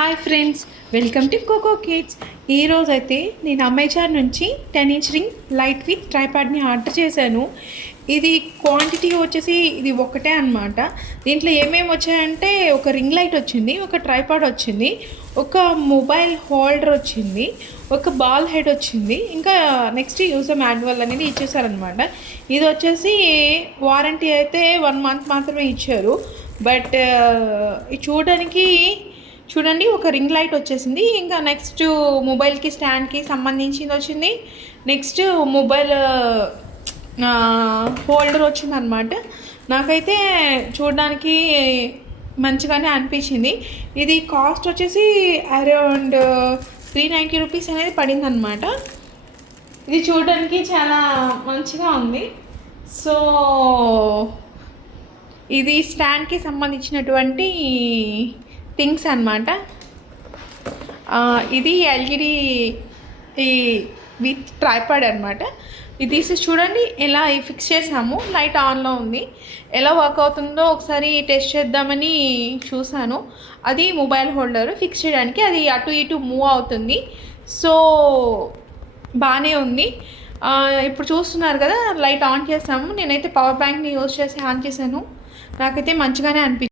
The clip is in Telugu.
Hi friends, welcome to Coco Kids. ఈరోజు అయితే నేను అమెజాన్ నుంచి 10" రింగ్ లైట్ విత్ ట్రైపాడ్ని ఆర్డర్ చేశాను. ఇది క్వాంటిటీ వచ్చేసి ఇది ఒకటే అనమాట. దీంట్లో ఏమేమి వచ్చాయంటే ఒక రింగ్ లైట్ వచ్చింది, ఒక ట్రైపాడ్ వచ్చింది, ఒక మొబైల్ హోల్డర్ వచ్చింది, ఒక బాల్ హెడ్ వచ్చింది, ఇంకా నెక్స్ట్ యూజర్ మాన్యువల్ అనేది ఇచ్చేసారనమాట. ఇది వచ్చేసి వారంటీ అయితే 1 month మాత్రమే ఇచ్చారు. బట్ చూడండి ఒక రింగ్ లైట్ వచ్చేసింది. ఇంకా నెక్స్ట్ మొబైల్కి స్టాండ్కి సంబంధించింది వచ్చింది. నెక్స్ట్ మొబైల్ హోల్డర్ వచ్చింది అనమాట. నాకైతే చూడడానికి మంచిగానే అనిపించింది. ఇది కాస్ట్ వచ్చేసి అరౌండ్ 390 రూపీస్ అనేది పడింది అనమాట. ఇది చూడడానికి చాలా మంచిగా ఉంది. సో ఇది స్టాండ్కి సంబంధించినటువంటి థింగ్స్ అనమాట. ఇది ఎల్ఈడి విత్ ట్రైపాడ్ అనమాట. ఇది తీసి చూడండి ఎలా ఫిక్స్ చేసాము. లైట్ ఆన్లో ఉంది. ఎలా వర్క్ అవుతుందో ఒకసారి టెస్ట్ చేద్దామని చూసాను. అది మొబైల్ హోల్డర్ ఫిక్స్ చేయడానికి, అది అటు ఇటు మూవ్ అవుతుంది. సో బాగానే ఉంది. ఇప్పుడు చూస్తున్నారు కదా, లైట్ ఆన్ చేసాము. నేనైతే పవర్ బ్యాంక్ని యూజ్ చేసి ఆన్ చేశాను. నాకైతే మంచిగానే అనిపించింది.